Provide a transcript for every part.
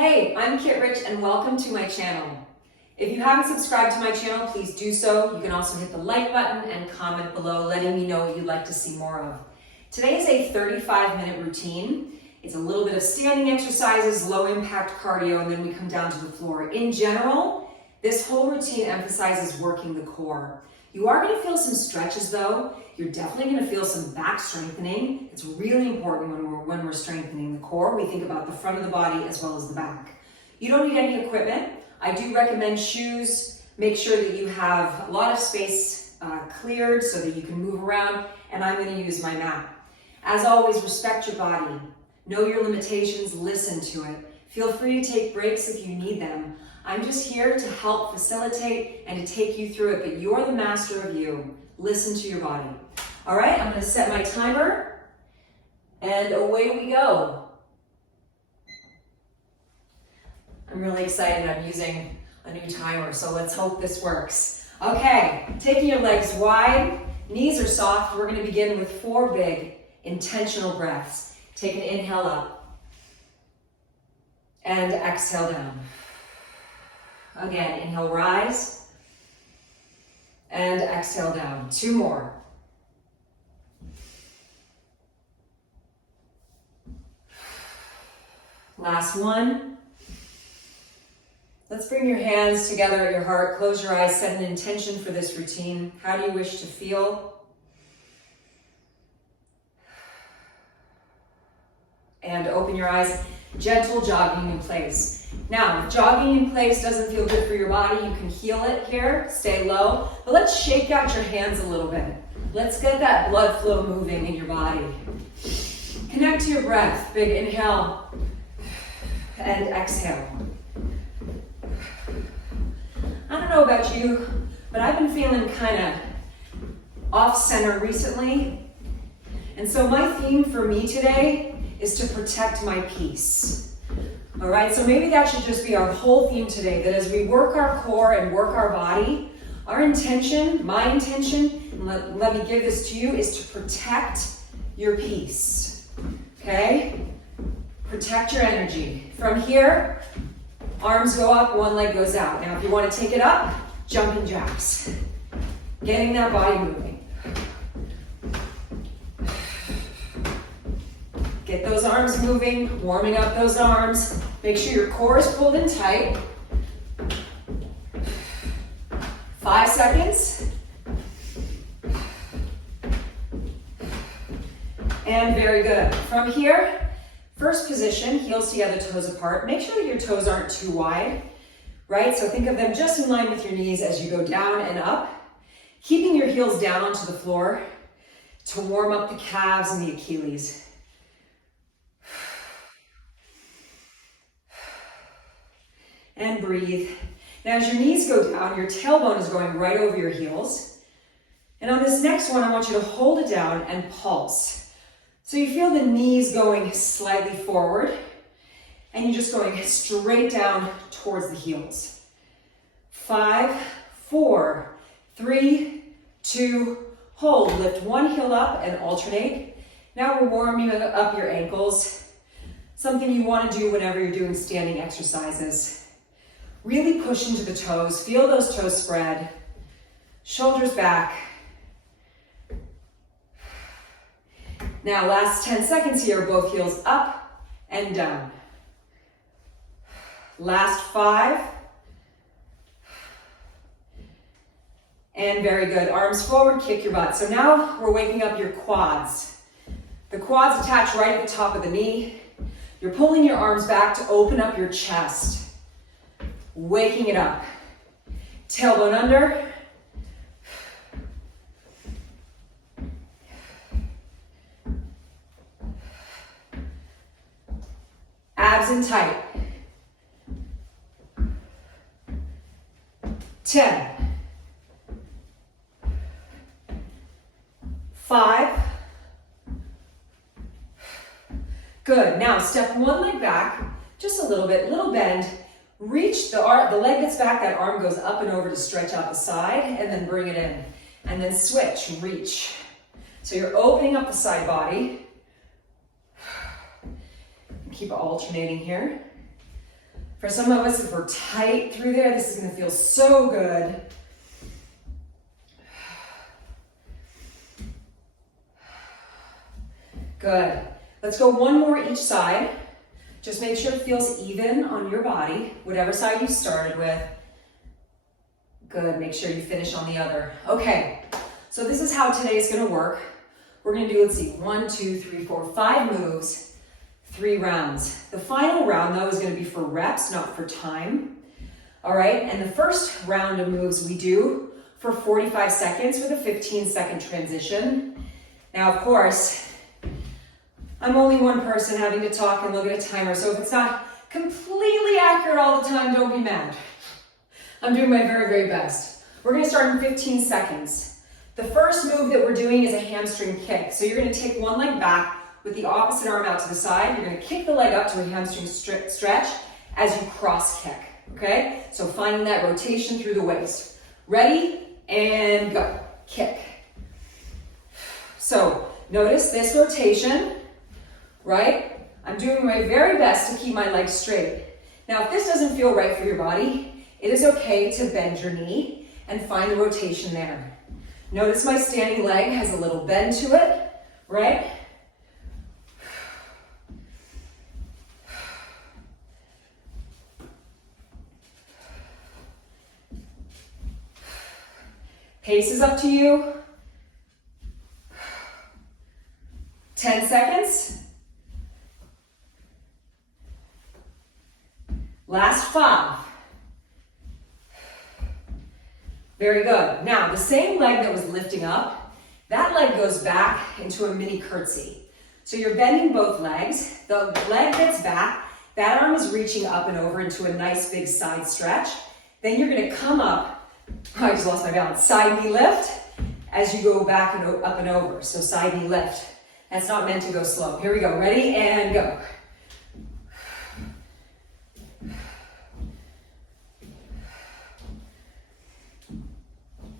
Hey, I'm KICHGO and welcome to my channel. If you haven't subscribed to my channel, please do so. You can also hit the like button and comment below letting me know what you'd like to see more of. Today is a 35-minute routine. It's a little bit of standing exercises, low impact cardio, and then we come down to the floor. In general, this whole routine emphasizes working the core. You are going to feel some stretches though. You're definitely going to feel some back strengthening. It's really important when we're strengthening the core. We think about the front of the body as well as the back. You don't need any equipment. I do recommend shoes. Make sure that you have a lot of space cleared so that you can move around, and I'm going to use my mat. As always, respect your body. Know your limitations, listen to it. Feel free to take breaks if you need them. I'm just here to help facilitate and to take you through it, but you're the master of you. Listen to your body. All right, I'm going to set my timer, and away we go. I'm really excited. I'm using a new timer, so let's hope this works. Okay, taking your legs wide, knees are soft. We're going to begin with 4 big, intentional breaths. Take an inhale up and exhale down. Again, inhale, rise, and exhale down. 2 more. Last one. Let's bring your hands together at your heart. Close your eyes, set an intention for this routine. How do you wish to feel? And open your eyes. Gentle jogging in place. Now, if jogging in place doesn't feel good for your body, you can heel it here, stay low, but let's shake out your hands a little bit. Let's get that blood flow moving in your body. Connect to your breath. Big inhale and exhale. I don't know about you, but I've been feeling kind of off-center recently. And so my theme for me today is to protect my peace. All right, so maybe that should just be our whole theme today, that as we work our core and work our body, our intention, my intention, and let me give this to you, is to protect your peace, okay? Protect your energy. From here, arms go up, one leg goes out. Now, if you want to take it up, jumping jacks. Getting that body moving. Get those arms moving, warming up those arms. Make sure your core is pulled in tight. 5 seconds. And very good. From here, first position, heels together, toes apart. Make sure that your toes aren't too wide, right? So think of them just in line with your knees as you go down and up. Keeping your heels down onto the floor to warm up the calves and the Achilles. And breathe. Now as your knees go down, your tailbone is going right over your heels. And on this next one, I want you to hold it down and pulse. So you feel the knees going slightly forward, and you're just going straight down towards the heels. 5, 4, 3, 2, hold. Lift one heel up and alternate. Now we're warming up your ankles. Something you want to do whenever you're doing standing exercises. Really push into the toes. Feel those toes spread. Shoulders back. Now, last 10 seconds here, both heels up and down. Last 5. And very good. Arms forward, kick your butt. So now we're waking up your quads. The quads attach right at the top of the knee. You're pulling your arms back to open up your chest. Waking it up. Tailbone under. Abs in tight. 10. 5. Good. Now step one leg back, just a little bit, little bend. Reach the leg that's back, that arm goes up and over to stretch out the side, and then bring it in. And then switch, reach. So you're opening up the side body. Keep alternating here. For some of us, if we're tight through there, this is gonna feel so good. Good. Let's go one more each side. Just make sure it feels even on your body, whatever side you started with. Good, make sure you finish on the other. Okay, so this is how today's gonna work. We're gonna do, let's see, 1, 2, 3, 4, 5 moves, 3 rounds. The final round though is gonna be for reps, not for time. All right, and the first round of moves we do for 45 seconds with a 15-second transition. Now, of course, I'm only one person having to talk and look at a timer, so if it's not completely accurate all the time, don't be mad. I'm doing my very, very best. We're gonna start in 15 seconds. The first move that we're doing is a hamstring kick. So you're gonna take one leg back with the opposite arm out to the side. You're gonna kick the leg up to a hamstring stretch as you cross kick, okay? So finding that rotation through the waist. Ready, and go, kick. So notice this rotation, right? I'm doing my very best to keep my legs straight. Now, if this doesn't feel right for your body, it is okay to bend your knee and find the rotation there. Notice my standing leg has a little bend to it, right? Pace is up to you. 10 seconds. Last 5. Very good. Now, the same leg that was lifting up, that leg goes back into a mini curtsy. So you're bending both legs. The leg that's back, that arm is reaching up and over into a nice big side stretch. Then you're gonna come up, I just lost my balance, side knee lift as you go back and up and over. So side knee lift. That's not meant to go slow. Here we go, ready, and go.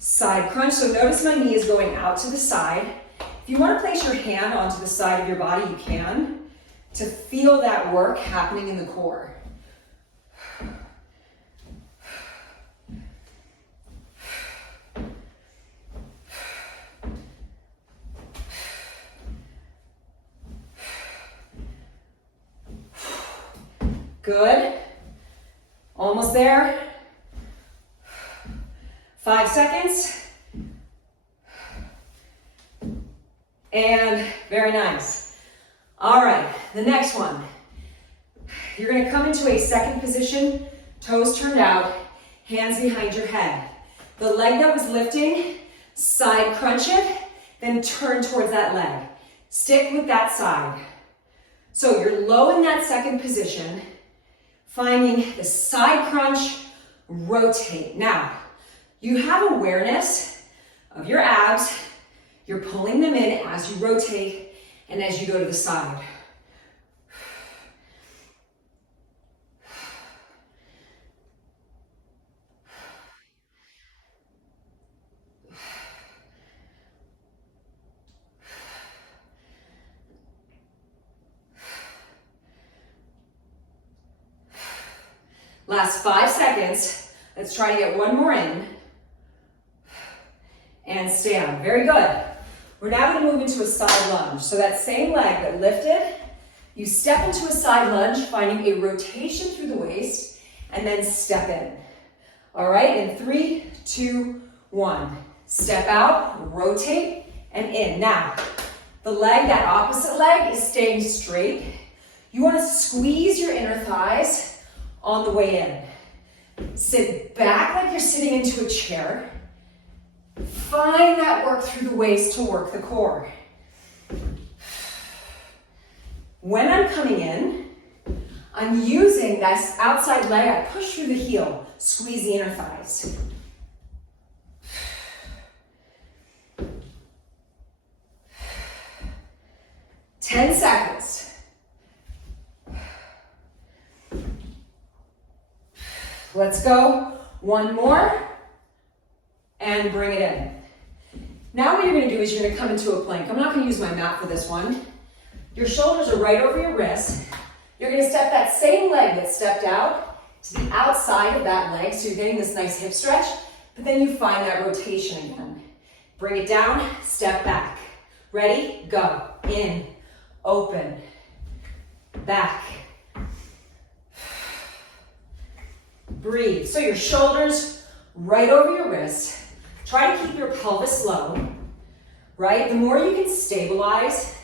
Side crunch, so notice my knee is going out to the side. If you want to place your hand onto the side of your body, you can, to feel that work happening in the core. Good. Almost there. 5 seconds. And very nice. All right, the next one. You're gonna come into a second position, toes turned out, hands behind your head. The leg that was lifting, side crunch it, then turn towards that leg. Stick with that side. So you're low in that second position, finding the side crunch, rotate. Now, you have awareness of your abs. You're pulling them in as you rotate and as you go to the side. Last 5 seconds. Let's try to get one more in. And stand. Very good. We're now going to move into a side lunge. So that same leg that lifted, you step into a side lunge, finding a rotation through the waist, and then step in. All right, in 3, 2, 1. Step out, rotate, and in. Now, the leg, that opposite leg, is staying straight. You want to squeeze your inner thighs on the way in. Sit back like you're sitting into a chair. Find that work through the waist to work the core. When I'm coming in, I'm using that outside leg. I push through the heel, squeeze the inner thighs. Ten seconds. Let's go. One more. And bring it in. Now what you're going to do is you're going to come into a plank. I'm not going to use my mat for this one. Your shoulders are right over your wrists. You're going to step that same leg that stepped out to the outside of that leg, so you're getting this nice hip stretch, but then you find that rotation again. Bring it down, step back. Ready? Go. In, open, back. Breathe. So your shoulders right over your wrist. Try to keep your pelvis low, right? The more you can stabilize,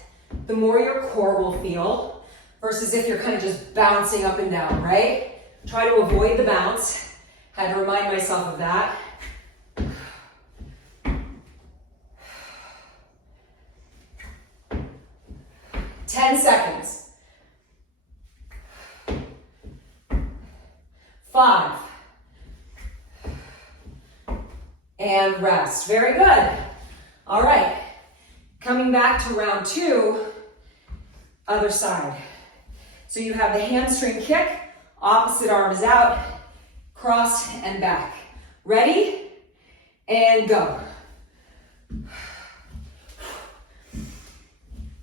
the more your core will feel, versus if you're kind of just bouncing up and down, right? Try to avoid the bounce. Had to remind myself of that. Ten seconds. 5. And rest. Very good. All right. Coming back to round 2, other side. So you have the hamstring kick, opposite arm is out, cross and back. Ready? And go.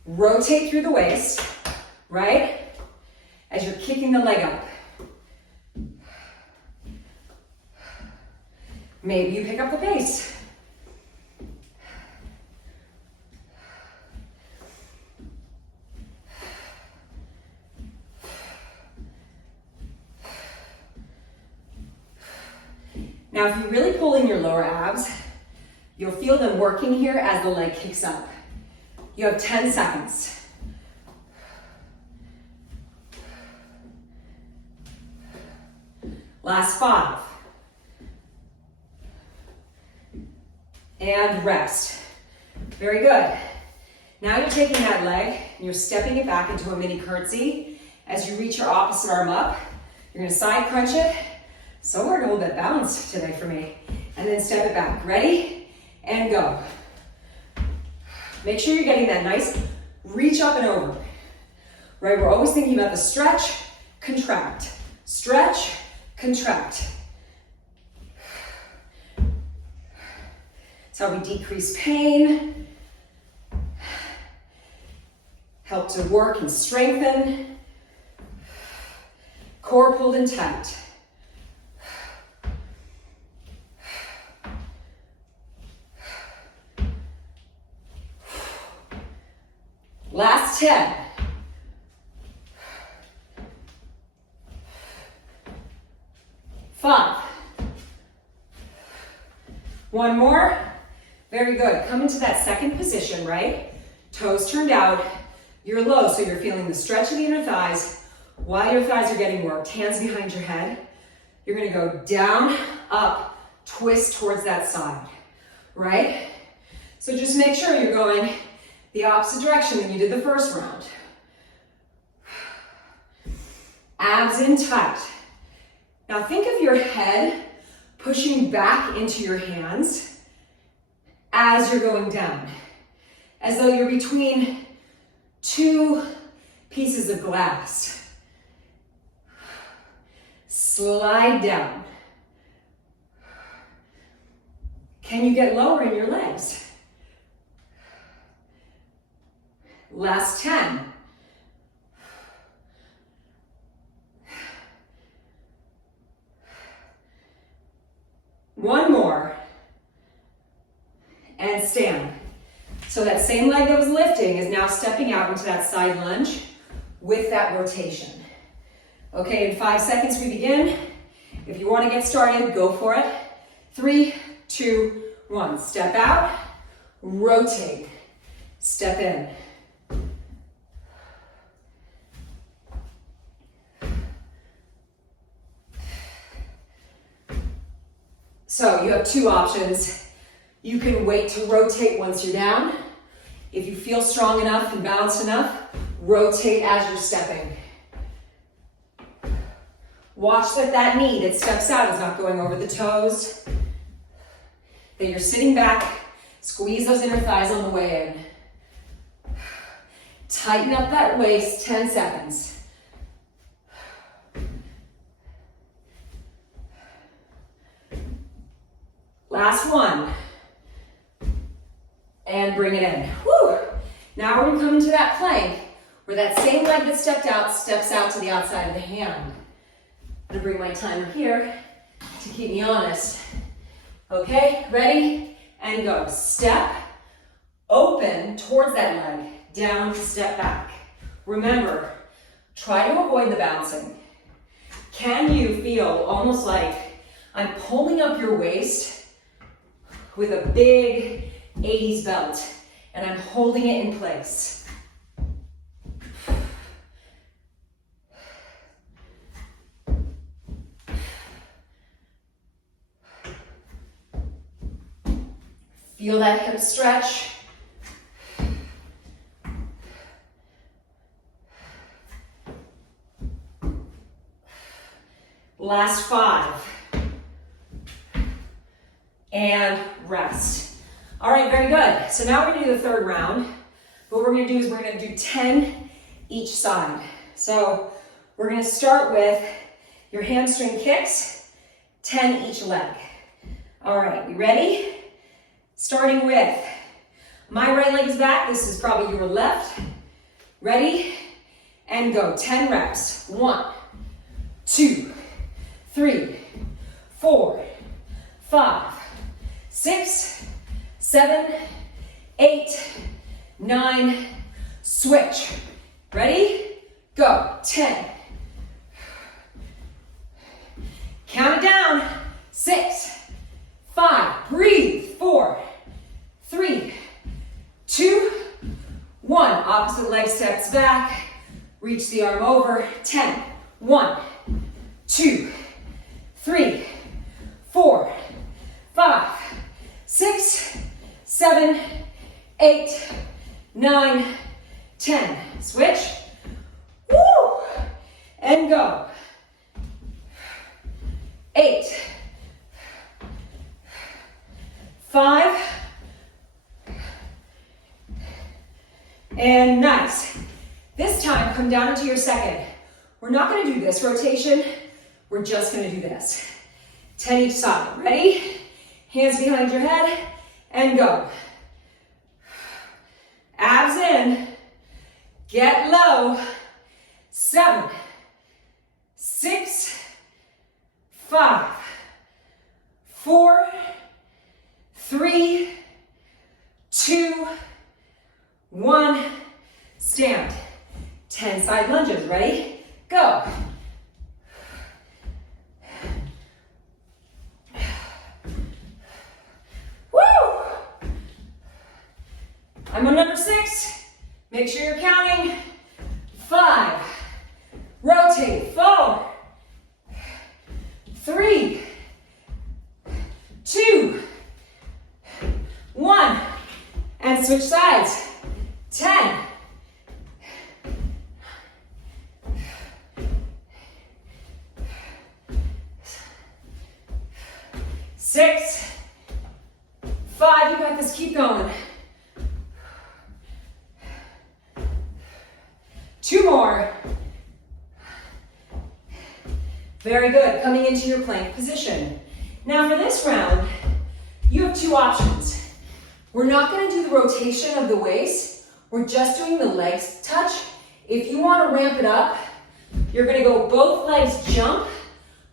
Rotate through the waist, right? As you're kicking the leg up. Maybe you pick up the pace. Now, if you really pull in your lower abs, you'll feel them working here as the leg kicks up. You have 10 seconds. Last 5. And rest. Very good. Now you're taking that leg and you're stepping it back into a mini curtsy. As you reach your opposite arm up, you're gonna side crunch it. Somewhere a little bit balanced today for me. And then step it back. Ready? And go. Make sure you're getting that nice reach up and over. Right? We're always thinking about the stretch, contract. Stretch, contract. That's how we decrease pain. Help to work and strengthen. Core pulled in tight. Last 10. 5. One more. Very good. Come into that second position, right? Toes turned out. You're low, so you're feeling the stretch of the inner thighs while your thighs are getting worked. Hands behind your head. You're going to go down, up, twist towards that side, right? So just make sure you're going the opposite direction than you did the first round. Abs in tight. Now think of your head pushing back into your hands as you're going down, as though you're between 2 pieces of glass. Slide down. Can you get lower in your legs? Last 10. One more. And stand. So that same leg that was lifting is now stepping out into that side lunge with that rotation. Okay, in 5 seconds we begin. If you want to get started, go for it. 3, 2, 1. Step out, rotate, step in. So you have 2 options. You can wait to rotate once you're down. If you feel strong enough and balanced enough, rotate as you're stepping. Watch that that knee that steps out is not going over the toes. That you're sitting back, squeeze those inner thighs on the way in. Tighten up that waist, 10 seconds. Last one. And bring it in. Woo! Now we're going to come into that plank where that same leg that stepped out steps out to the outside of the hand. I'm gonna bring my timer here to keep me honest. Okay, ready? And go. Step, open towards that leg, down, step back. Remember, try to avoid the bouncing. Can you feel almost like I'm pulling up your waist with a big 80s belt and I'm holding it in place? Feel that hip stretch. Last 5. And rest. All right, very good. So now we're gonna do the third round. What we're gonna do is we're gonna do 10 each side. So we're gonna start with your hamstring kicks, 10 each leg. All right, you ready? Starting with my right leg is back. This is probably your left. Ready? And go. 10 reps. 1, 2, 3, 4, 5, 6, 7, 8, 9, switch. Ready? Go. 10. Count it down. 6, 5, breathe. 4, 3, 2, 1. Opposite leg steps back. Reach the arm over. 10. 1, 2, 3, 4, 5, 6, 7, 8, 9, 10. Switch. Woo! And go. 8, 5, and nice. This time, come down into your second. We're not gonna do this rotation. We're just gonna do this. 10 each side. Ready? Hands behind your head and go. Abs in. Get low. 7, 6, 5, 4, 3, 2, 1. Stand. 10 side lunges. Ready? Go. Woo! I'm on number 6. Make sure you're counting. 5. Rotate. 4, 3, 2, 1. And switch sides. 10. 6, 5, you got this, keep going. 2 more. Very good, coming into your plank position. Now for this round, you have 2 options. We're not gonna do the rotation of the waist, we're just doing the legs touch. If you wanna ramp it up, you're gonna go both legs jump,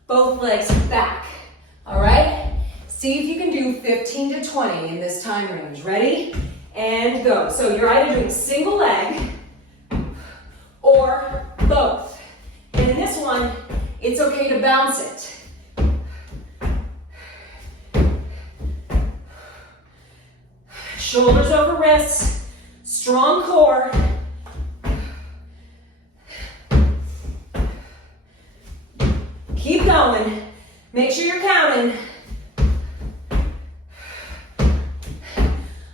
both legs back, all right? See if you can do 15 to 20 in this time range. Ready? And go. So you're either doing single leg or both. And in this one, it's okay to bounce it. Shoulders over wrists, strong core. Keep going. Make sure you're counting.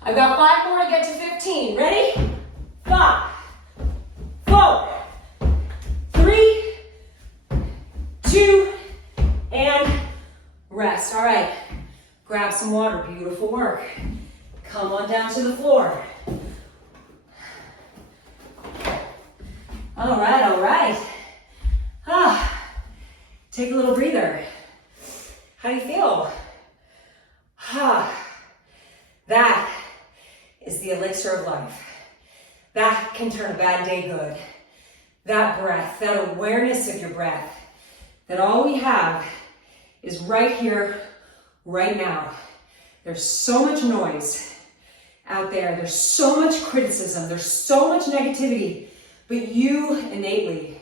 I've got 5 more to get to 15. Ready? 5, 4, 3, 2, and rest. All right. Grab some water. Beautiful work. Come on down to the floor. All right, all right. Take a little breather. How do you feel? That is the elixir of life. That can turn a bad day good. That breath, that awareness of your breath, that all we have is right here, right now. There's so much noise out there. There's so much criticism. There's so much negativity, but you innately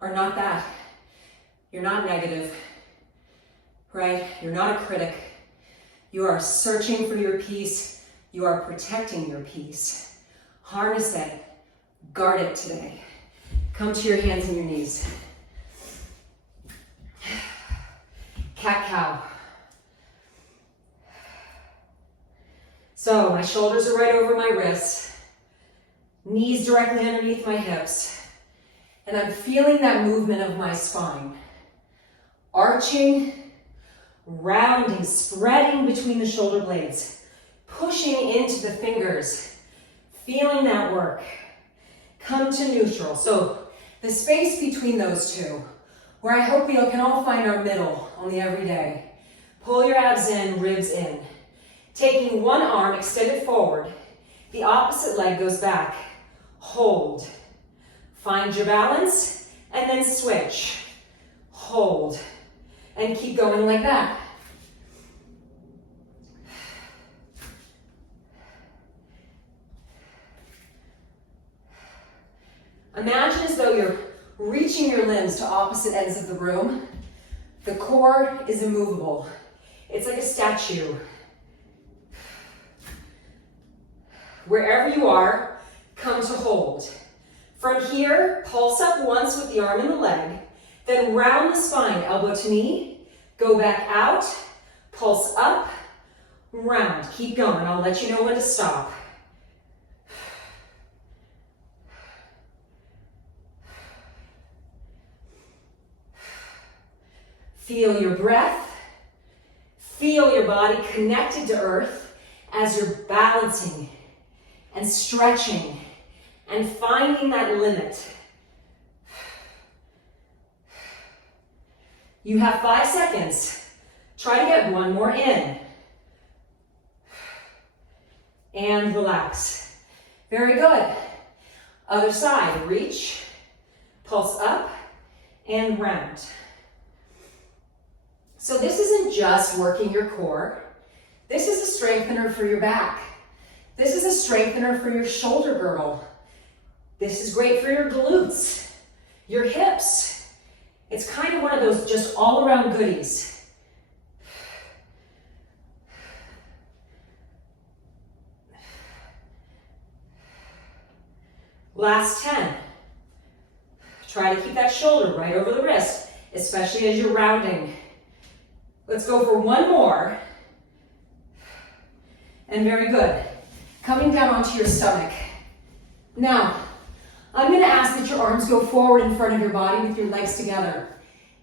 are not that. You're not negative, right? You're not a critic. You are searching for your peace. You are protecting your peace. Harness it. Guard it today. Come to your hands and your knees. Cat-cow. So my shoulders are right over my wrists, knees directly underneath my hips, and I'm feeling that movement of my spine. Arching, rounding, spreading between the shoulder blades, pushing into the fingers, feeling that work. Come to neutral. So the space between those two, where I hope we can all find our middle on the everyday. Pull your abs in, ribs in. Taking one arm, extend it forward. The opposite leg goes back. Hold. Find your balance, and then switch. Hold. And keep going like that. Imagine as though you're reaching your limbs to opposite ends of the room. The core is immovable. It's like a statue. Wherever you are, come to hold. From here, pulse up once with the arm and the leg, then round the spine, elbow to knee, go back out, pulse up, round. Keep going. I'll let you know when to stop. Feel your breath. Feel your body connected to earth as you're balancing and stretching and finding that limit. You have 5 seconds. Try to get one more in. And relax. Very good. Other side, reach, pulse up, and round. So this isn't just working your core. This is a strengthener for your back. This is a strengthener for your shoulder girdle. This is great for your glutes, your hips. It's kind of one of those just all around goodies. Last 10. Try to keep that shoulder right over the wrist, especially as you're rounding. Let's go for one more. And very good. Coming down onto your stomach. Now, I'm going to ask that your arms go forward in front of your body with your legs together.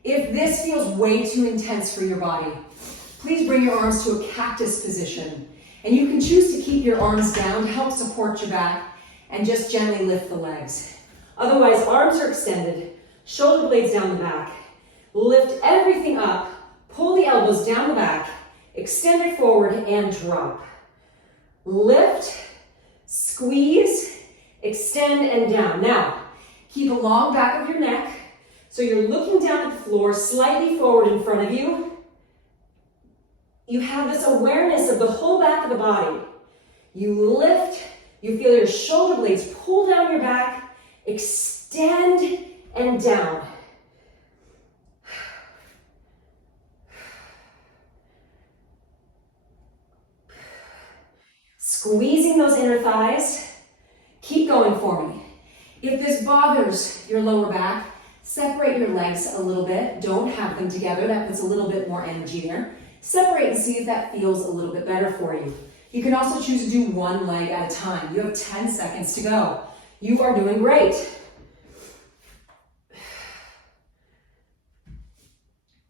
If this feels way too intense for your body, please bring your arms to a cactus position. And you can choose to keep your arms down to help support your back and just gently lift the legs. Otherwise, arms are extended, shoulder blades down the back. Lift everything up, pull the elbows down the back, extend it forward and drop. Lift, squeeze, extend and down. Now, keep a long back of your neck so you're looking down at the floor, slightly forward in front of you. You have this awareness of the whole back of the body. You lift, you feel your shoulder blades pull down your back, extend and down. Squeezing those inner thighs. Keep going for me. If this bothers your lower back, separate your legs a little bit. Don't have them together. That puts a little bit more energy there. Separate and see if that feels a little bit better for you. You can also choose to do one leg at a time. You have 10 seconds to go. You are doing great.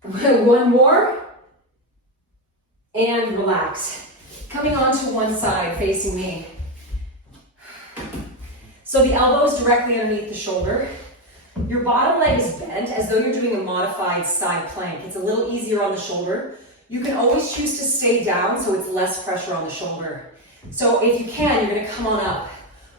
One more. And relax. Coming onto one side, facing me. So the elbow is directly underneath the shoulder. Your bottom leg is bent as though you're doing a modified side plank. It's a little easier on the shoulder. You can always choose to stay down so it's less pressure on the shoulder. So if you can, you're gonna come on up.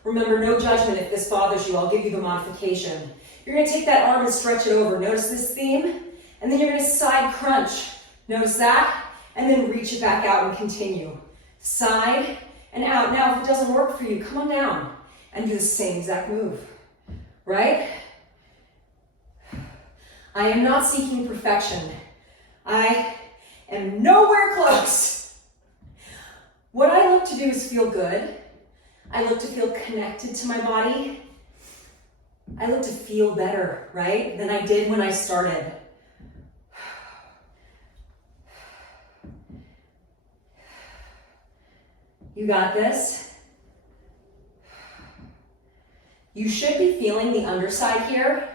Remember, no judgment if this bothers you. I'll give you the modification. You're gonna take that arm and stretch it over. Notice this theme? And then you're gonna side crunch. Notice that? And then reach it back out and continue. Side and out. Now, if it doesn't work for you, come on down and do the same exact move, right? I am not seeking perfection. I am nowhere close. What I look to do is feel good. I look to feel connected to my body. I look to feel better, right, than I did when I started. You got this. You should be feeling the underside here.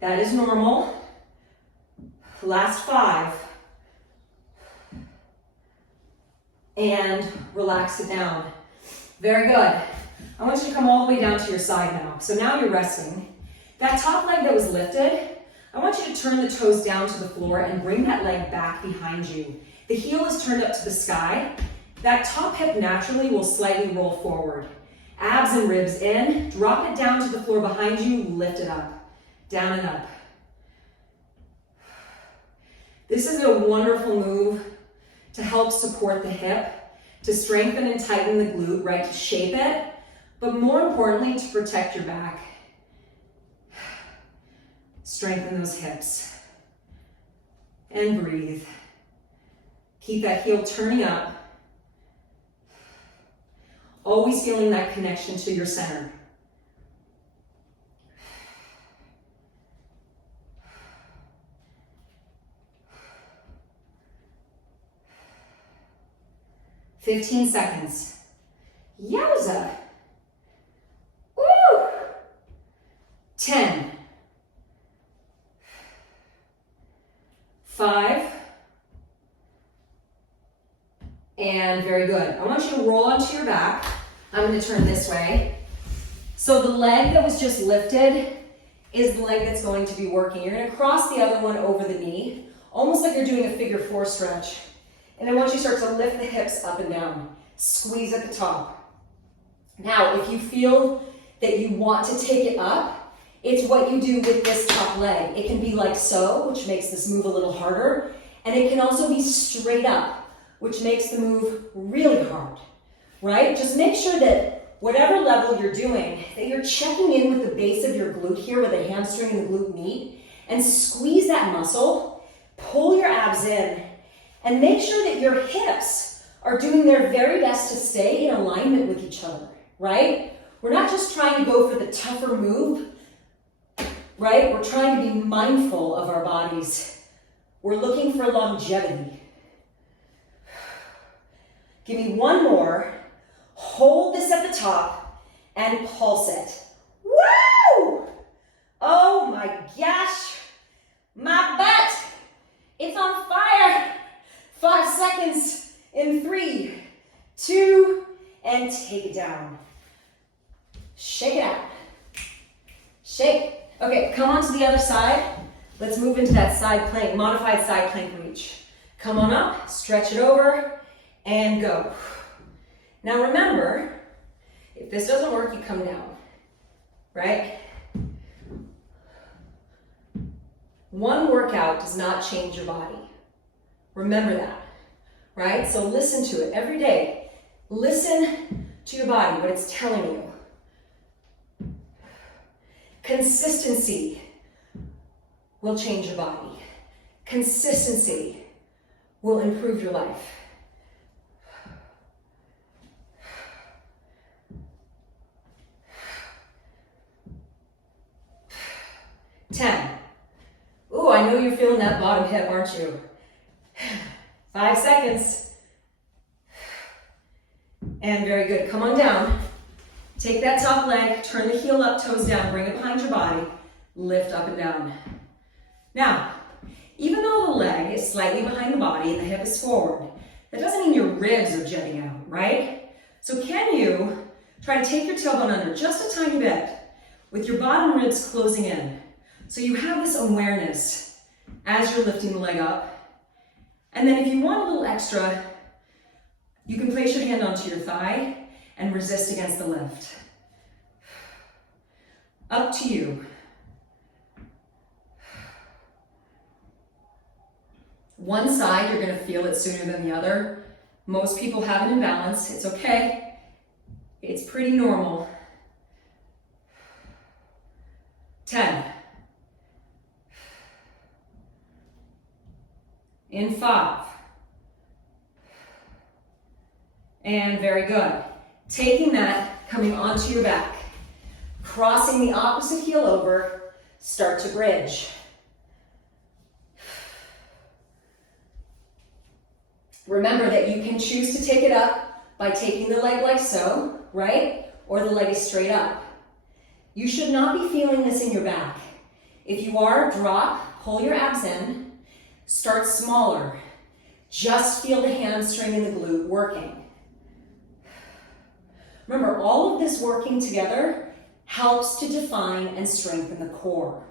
That is normal. Last 5. And relax it down. Very good. I want you to come all the way down to your side now. So now you're resting. That top leg that was lifted, I want you to turn the toes down to the floor and bring that leg back behind you. The heel is turned up to the sky. That top hip naturally will slightly roll forward. Abs and ribs in, drop it down to the floor behind you, lift it up, down and up. This is a wonderful move to help support the hip, to strengthen and tighten the glute, right, to shape it, but more importantly, to protect your back. Strengthen those hips. And breathe. Keep that heel turning up. Always feeling that connection to your center. "15 seconds. Yowza. Woo! 10. 5. And very good. I want you to roll onto your back. I'm going to turn this way. So the leg that was just lifted is the leg that's going to be working. You're going to cross the other one over the knee, almost like you're doing a figure 4 stretch. And I want you to start to lift the hips up and down. Squeeze at the top. Now, if you feel that you want to take it up, it's what you do with this top leg. It can be like so, which makes this move a little harder. And it can also be straight up, which makes the move really hard, right? Just make sure that whatever level you're doing, that you're checking in with the base of your glute here where the hamstring and the glute meet, and squeeze that muscle, pull your abs in, and make sure that your hips are doing their very best to stay in alignment with each other, right? We're not just trying to go for the tougher move, right? We're trying to be mindful of our bodies. We're looking for longevity. Give me one more. Hold this at the top and pulse it. Woo! Oh my gosh. My butt. It's on fire. 5 seconds in 3, 2, and take it down. Shake it out. Shake. Okay, come on to the other side. Let's move into that side plank, modified side plank reach. Come on up, stretch it over, and go. Now remember, if this doesn't work, you come down, right? One workout does not change your body. Remember that, right? So listen to it every day. Listen to your body, what it's telling you. Consistency will change your body. Consistency will improve your life. Ooh, I know you're feeling that bottom hip, aren't you? 5 seconds. And very good. Come on down. Take that top leg, turn the heel up, toes down, bring it behind your body, lift up and down. Now, even though the leg is slightly behind the body and the hip is forward, that doesn't mean your ribs are jutting out, right? So can you try to take your tailbone under just a tiny bit with your bottom ribs closing in? So you have this awareness as you're lifting the leg up. And then if you want a little extra, you can place your hand onto your thigh and resist against the lift. Up to you. One side, you're gonna feel it sooner than the other. Most people have an imbalance. It's okay. It's pretty normal. 10. In 5. And very good. Taking that, coming onto your back. Crossing the opposite heel over, start to bridge. Remember that you can choose to take it up by taking the leg like so, right? Or the leg is straight up. You should not be feeling this in your back. If you are, drop, pull your abs in, start smaller. Just feel the hamstring and the glute working. Remember, all of this working together helps to define and strengthen the core.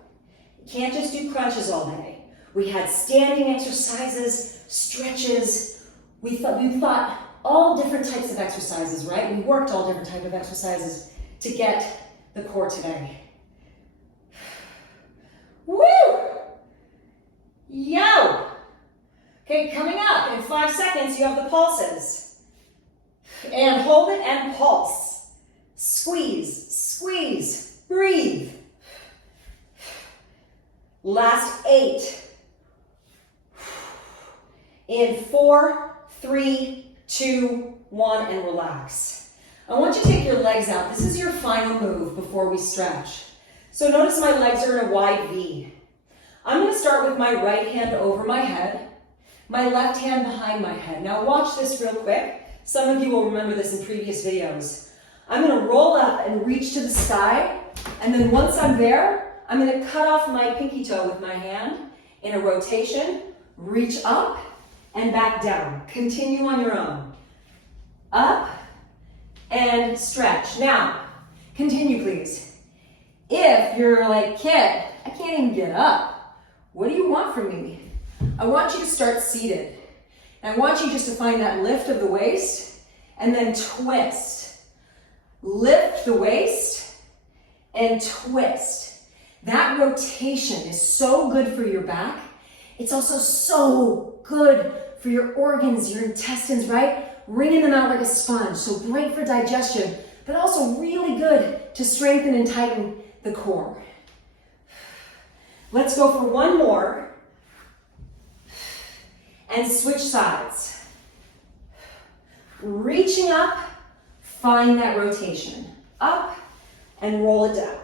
You can't just do crunches all day. We had standing exercises, stretches. We thought all different types of exercises, right? We worked all different types of exercises to get the core today. Woo! Yo! Okay, coming up in 5 seconds, you have the pulses. And hold it and pulse. Squeeze, squeeze, breathe. Last 8. In 4, 3, 2, 1, and relax. I want you to take your legs out. This is your final move before we stretch. So notice my legs are in a wide V. I'm going to start with my right hand over my head, my left hand behind my head. Now watch this real quick. Some of you will remember this in previous videos. I'm going to roll up and reach to the sky, and then once I'm there, I'm going to cut off my pinky toe with my hand in a rotation, reach up and back down. Continue on your own. Up and stretch. Now, continue please. If you're like, Kit, I can't even get up. What do you want from me? I want you to start seated. And I want you just to find that lift of the waist and then twist. Lift the waist and twist. That rotation is so good for your back. It's also so good for your organs, your intestines, right? Wringing them out like a sponge. So great for digestion, but also really good to strengthen and tighten the core. Let's go for one more. And switch sides. Reaching up, find that rotation. Up and roll it down.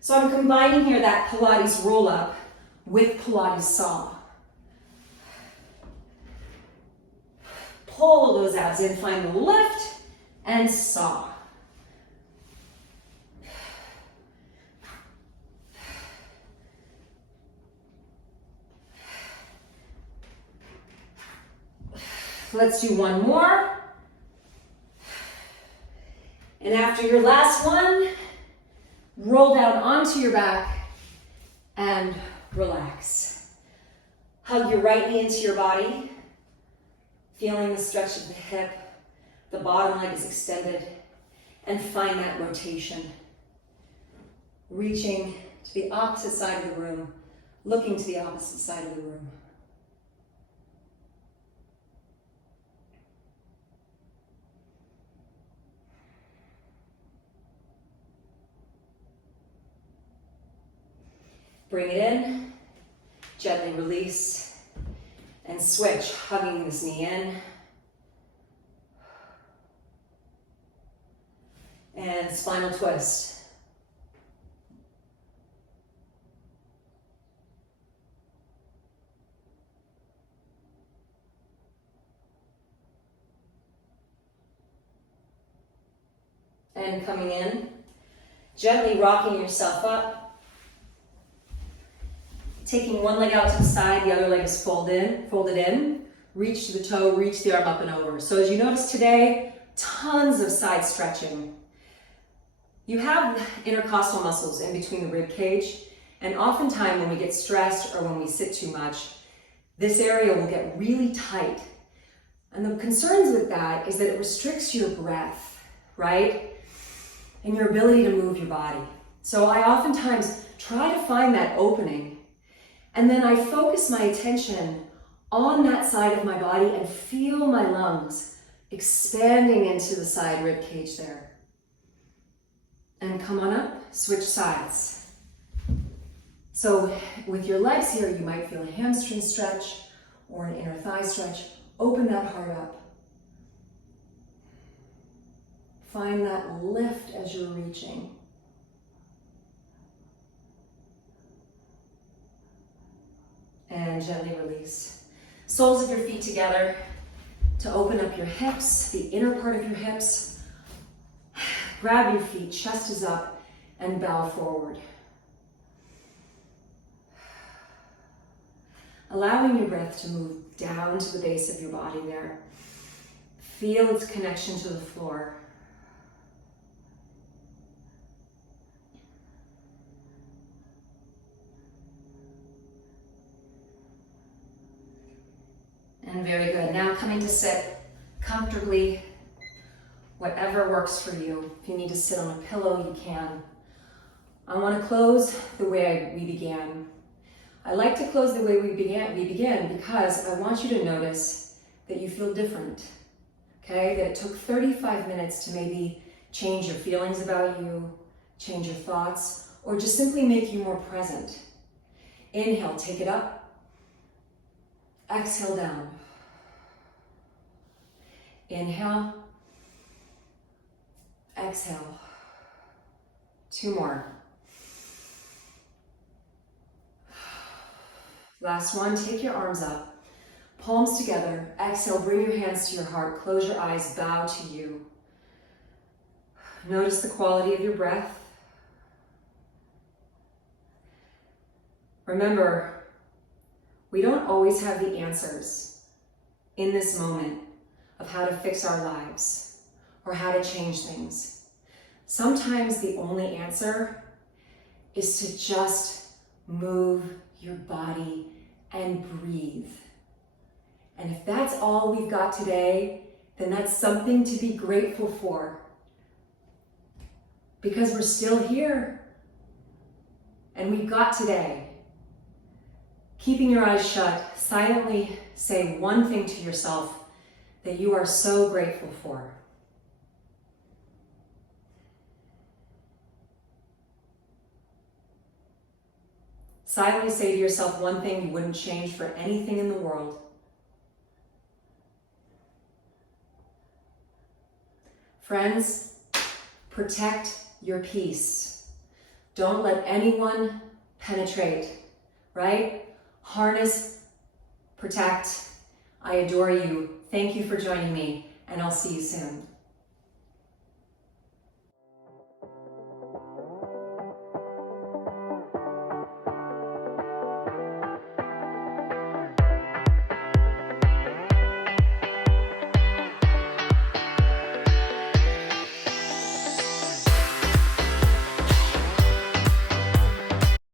So I'm combining here that Pilates roll up with Pilates saw. Pull those abs in, find the lift and saw. Let's do one more. And after your last one, roll down onto your back and relax. Hug your right knee into your body, feeling the stretch of the hip. The bottom leg is extended, and find that rotation. Reaching to the opposite side of the room, looking to the opposite side of the room. Bring it in, gently release, and switch, hugging this knee in. And spinal twist. And coming in, gently rocking yourself up. Taking one leg out to the side, the other leg is folded in. Reach to the toe, reach the arm up and over. So as you notice today, tons of side stretching. You have intercostal muscles in between the rib cage, and oftentimes when we get stressed or when we sit too much, this area will get really tight. And the concerns with that is that it restricts your breath, right? And your ability to move your body. So I oftentimes try to find that opening, and then I focus my attention on that side of my body and feel my lungs expanding into the side rib cage there. And come on up, switch sides. So with your legs here, you might feel a hamstring stretch or an inner thigh stretch. Open that heart up. Find that lift as you're reaching. And gently release. Soles of your feet together to open up your hips, the inner part of your hips. Grab your feet, chest is up, and bow forward. Allowing your breath to move down to the base of your body there. Feel its connection to the floor. And very good. Now coming to sit comfortably, whatever works for you. If you need to sit on a pillow, you can. I want to close the way we began. I like to close the way we began because I want you to notice that you feel different. Okay? That it took 35 minutes to maybe change your feelings about you, change your thoughts, or just simply make you more present. Inhale, take it up. Exhale down. Inhale. Exhale. 2 more. Last one, take your arms up. Palms together. Exhale, bring your hands to your heart. Close your eyes, bow to you. Notice the quality of your breath. Remember, we don't always have the answers in this moment of how to fix our lives or how to change things. Sometimes the only answer is to just move your body and breathe. And if that's all we've got today, then that's something to be grateful for. Because we're still here and we've got today. Keeping your eyes shut, silently say one thing to yourself that you are so grateful for. Silently say to yourself one thing you wouldn't change for anything in the world. Friends, protect your peace. Don't let anyone penetrate, right? Harness, protect. I adore you. Thank you for joining me, and I'll see you soon.